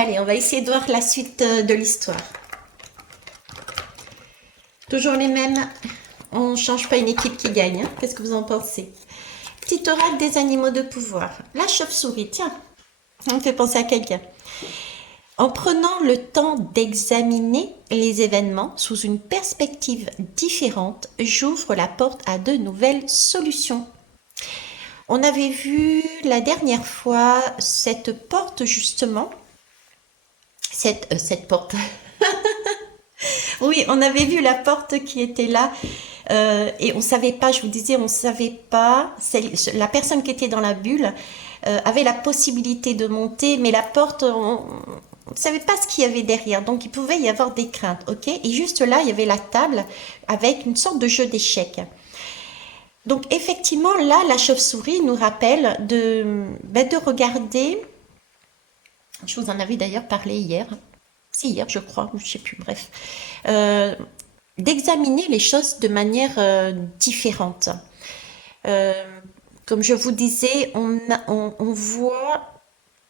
Allez, on va essayer de voir la suite de l'histoire. Toujours les mêmes. On ne change pas une équipe qui gagne. Hein. Qu'est-ce que vous en pensez? Petit oracle des animaux de pouvoir. La chauve-souris, tiens, ça me fait penser à quelqu'un. En prenant le temps d'examiner les événements sous une perspective différente, j'ouvre la porte à de nouvelles solutions. On avait vu la dernière fois cette porte justement, cette porte. Oui, on avait vu la porte qui était là et on savait pas, je vous disais, on savait pas, la personne qui était dans la bulle avait la possibilité de monter, mais la porte, on ne savait pas ce qu'il y avait derrière, donc il pouvait y avoir des craintes, ok? Et juste là, il y avait la table avec une sorte de jeu d'échecs. Donc effectivement, là, la chauve-souris nous rappelle de regarder, je vous en avais d'ailleurs parlé hier, c'est hier je crois, je ne sais plus, bref, d'examiner les choses de manière différente. Euh, Comme je vous disais, on voit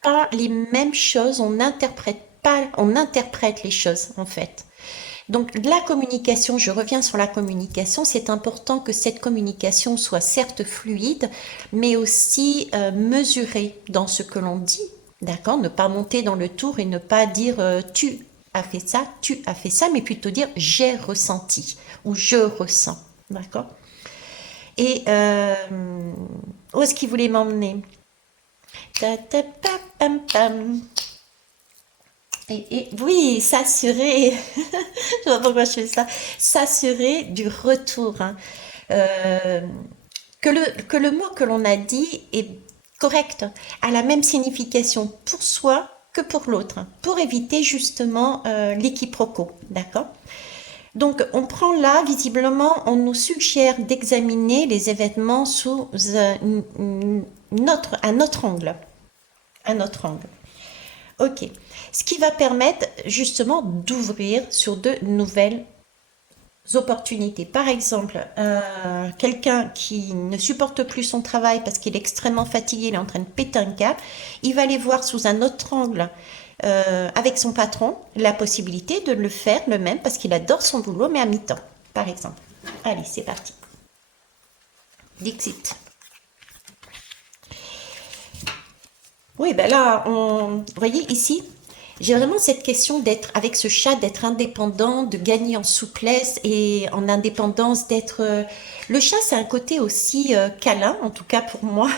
pas les mêmes choses, on n'interprète pas, on interprète les choses en fait. Donc la communication, je reviens sur la communication, c'est important que cette communication soit certes fluide, mais aussi mesurée dans ce que l'on dit, d'accord? Ne pas monter dans le tour et ne pas dire tu tu as fait ça, mais plutôt dire j'ai ressenti ou je ressens, d'accord? Et où est-ce qu'il voulait m'emmener? Ta, ta, pa, pam, pam. Et oui, s'assurer, je sais pas pourquoi je fais ça, s'assurer du retour. Hein. Euh, que le mot que l'on a dit est correct, a la même signification pour soi que pour l'autre, pour éviter justement l'équiproquo, d'accord? Donc on prend là, visiblement, on nous suggère d'examiner les événements sous un autre angle. Un autre angle. Ok. Ce qui va permettre justement d'ouvrir sur de nouvelles opportunités. Par exemple, quelqu'un qui ne supporte plus son travail parce qu'il est extrêmement fatigué, il est en train de péter un câble, il va aller voir sous un autre angle avec son patron la possibilité de le faire le même parce qu'il adore son boulot mais à mi-temps, par exemple. Allez, c'est parti. Dixit. Oui, ben là, vous voyez ici, j'ai vraiment cette question d'être avec ce chat, d'être indépendant, de gagner en souplesse et en indépendance, d'être... Le chat, c'est un côté aussi câlin, en tout cas pour moi.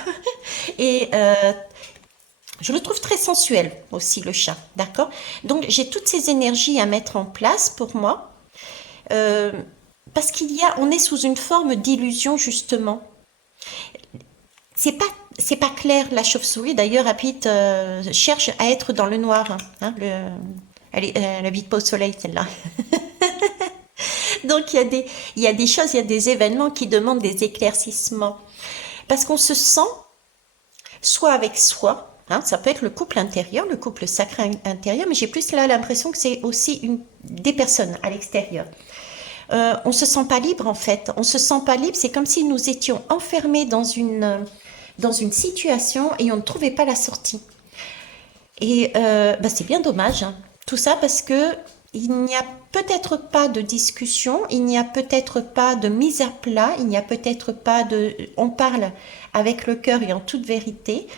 Et je le trouve très sensuel aussi, le chat, d'accord? Donc, j'ai toutes ces énergies à mettre en place pour moi. euh, Parce on est sous une forme d'illusion, justement. C'est pas, c'est pas clair, la chauve-souris. D'ailleurs, habite, cherche à être dans le noir. Hein, elle habite pas au soleil, celle-là. Donc, il y a des choses, il y a des événements qui demandent des éclaircissements. Parce qu'on se sent soit avec soi, hein, ça peut être le couple intérieur, le couple sacré intérieur, mais j'ai plus là l'impression que c'est aussi des personnes à l'extérieur. On se sent pas libre en fait. On se sent pas libre. C'est comme si nous étions enfermés dans une situation et on ne trouvait pas la sortie. Et bah, c'est bien dommage, hein. Tout ça parce que il n'y a peut-être pas de discussion, il n'y a peut-être pas de mise à plat, il n'y a peut-être pas de... On parle avec le cœur et en toute vérité.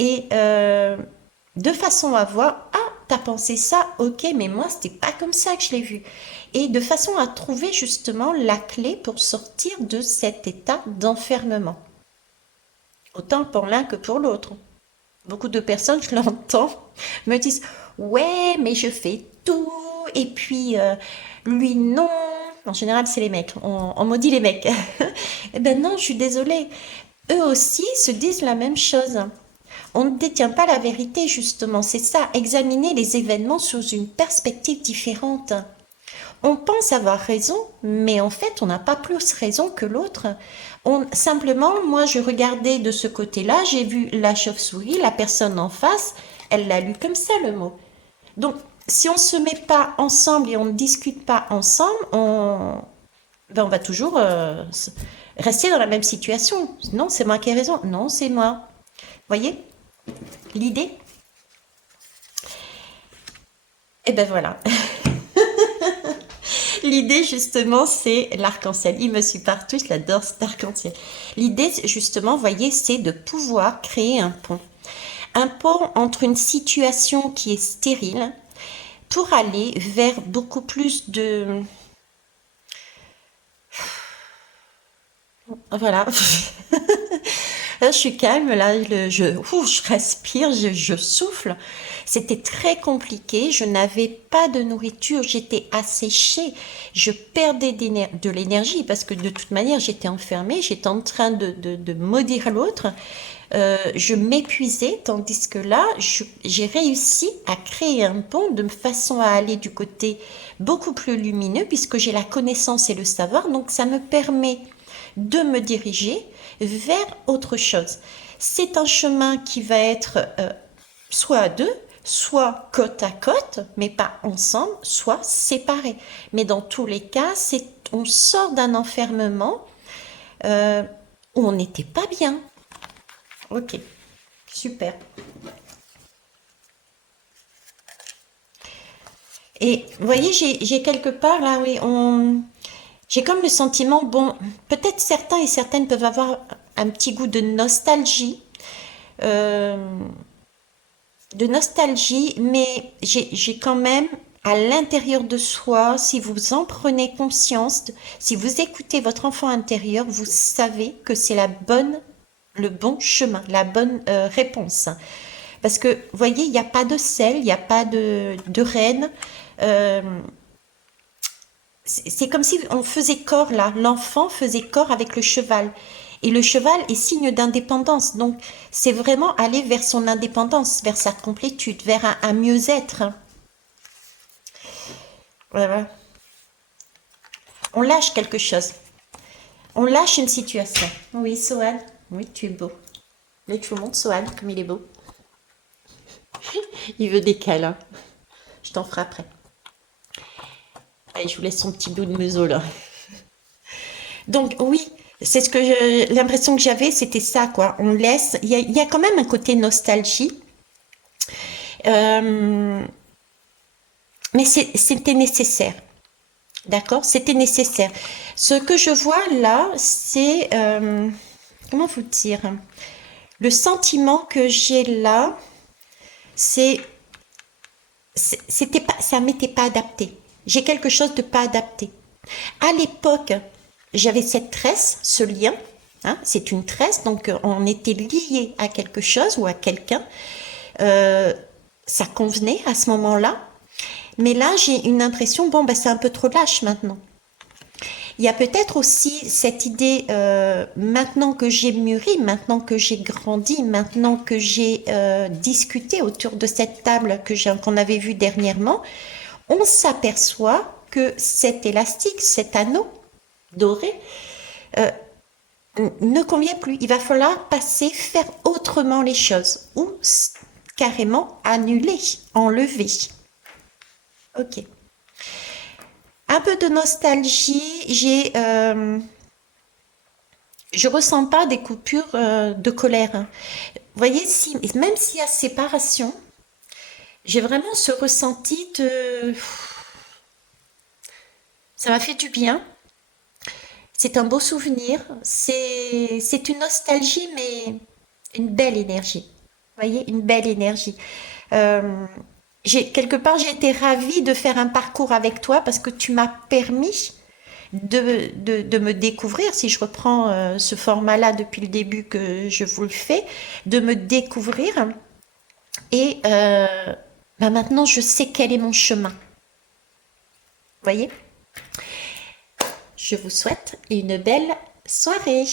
Et de façon à voir, ah, t'as pensé ça, ok, mais moi, c'était pas comme ça que je l'ai vu. Et de façon à trouver justement la clé pour sortir de cet état d'enfermement. Autant pour l'un que pour l'autre. Beaucoup de personnes, je l'entends, me disent, ouais, mais je fais tout, et puis lui, non. En général, c'est les mecs. On maudit les mecs. Eh ben non, je suis désolée. Eux aussi se disent la même chose. On ne détient pas la vérité, justement. C'est ça, examiner les événements sous une perspective différente. On pense avoir raison, mais en fait, on n'a pas plus raison que l'autre. Simplement, moi, je regardais de ce côté-là, j'ai vu la chauve-souris, la personne en face, elle l'a lu comme ça, le mot. Donc, si on ne se met pas ensemble et on ne discute pas ensemble, ben, on va toujours rester dans la même situation. Non, c'est moi qui ai raison. Non, c'est moi. Voyez l'idée? Et ben voilà. L'idée, justement, c'est l'arc-en-ciel. Il me suit partout, je l'adore, cet arc-en-ciel. L'idée, justement, vous voyez, c'est de pouvoir créer un pont. Un pont entre une situation qui est stérile pour aller vers beaucoup plus de... Voilà. Là, je suis calme, là, je respire, je souffle. C'était très compliqué, je n'avais pas de nourriture, j'étais asséchée, je perdais de l'énergie parce que de toute manière, j'étais enfermée, j'étais en train de maudire l'autre. Je m'épuisais, tandis que là, j'ai réussi à créer un pont de façon à aller du côté beaucoup plus lumineux puisque j'ai la connaissance et le savoir, donc ça me permet de me diriger vers autre chose. C'est un chemin qui va être soit à deux, soit côte à côte, mais pas ensemble, soit séparés. Mais dans tous les cas, on sort d'un enfermement euh, où on n'était pas bien. Ok, super. Et vous voyez, j'ai quelque part là, oui, j'ai comme le sentiment, bon, peut-être certains et certaines peuvent avoir un petit goût euh, de nostalgie, mais j'ai quand même à l'intérieur de soi, si vous en prenez conscience, si vous écoutez votre enfant intérieur, vous savez que c'est le bon chemin, la bonne réponse. Parce que, vous voyez, il n'y a pas de sel, il n'y a pas de reine. Euh, c'est comme si on faisait corps là, l'enfant faisait corps avec le cheval. Et le cheval est signe d'indépendance. Donc, c'est vraiment aller vers son indépendance, vers sa complétude, vers un mieux-être. Voilà. On lâche quelque chose. On lâche une situation. Oui, Sohan. Oui, tu es beau. Mais je vous montre Sohan, comme il est beau. Il veut des câlins. Je t'en ferai après. Allez, je vous laisse son petit bout de museau là. Donc oui, c'est ce que l'impression que j'avais, c'était ça quoi. On laisse. Il y a quand même un côté nostalgie, euh, mais c'était nécessaire. D'accord? C'était nécessaire. Ce que je vois là, c'est comment vous dire? Le sentiment que j'ai là, c'est c'était pas, ça m'était pas adapté. J'ai quelque chose de pas adapté. À l'époque, j'avais cette tresse, ce lien. Hein, c'est une tresse, donc on était lié à quelque chose ou à quelqu'un. Euh, Ça convenait à ce moment-là. Mais là, j'ai une impression, bon, ben, c'est un peu trop lâche maintenant. Il y a peut-être aussi cette idée, maintenant que j'ai mûri, maintenant que j'ai grandi, maintenant que j'ai discuté autour de cette table qu'on avait vue dernièrement, on s'aperçoit que cet élastique, cet anneau doré, euh, ne convient plus. Il va falloir passer, faire autrement les choses ou carrément annuler, enlever. Ok. Un peu de nostalgie. Je ressens pas des coupures de colère. Hein. Vous voyez, même s'il y a séparation, j'ai vraiment ce ressenti de, ça m'a fait du bien. C'est un beau souvenir. C'est une nostalgie, mais une belle énergie. Vous voyez, une belle énergie. Euh, quelque part, j'ai été ravie de faire un parcours avec toi parce que tu m'as permis de me découvrir, si je reprends ce format-là depuis le début que je vous le fais, de me découvrir. Et ben maintenant, je sais quel est mon chemin. Vous voyez? Je vous souhaite une belle soirée.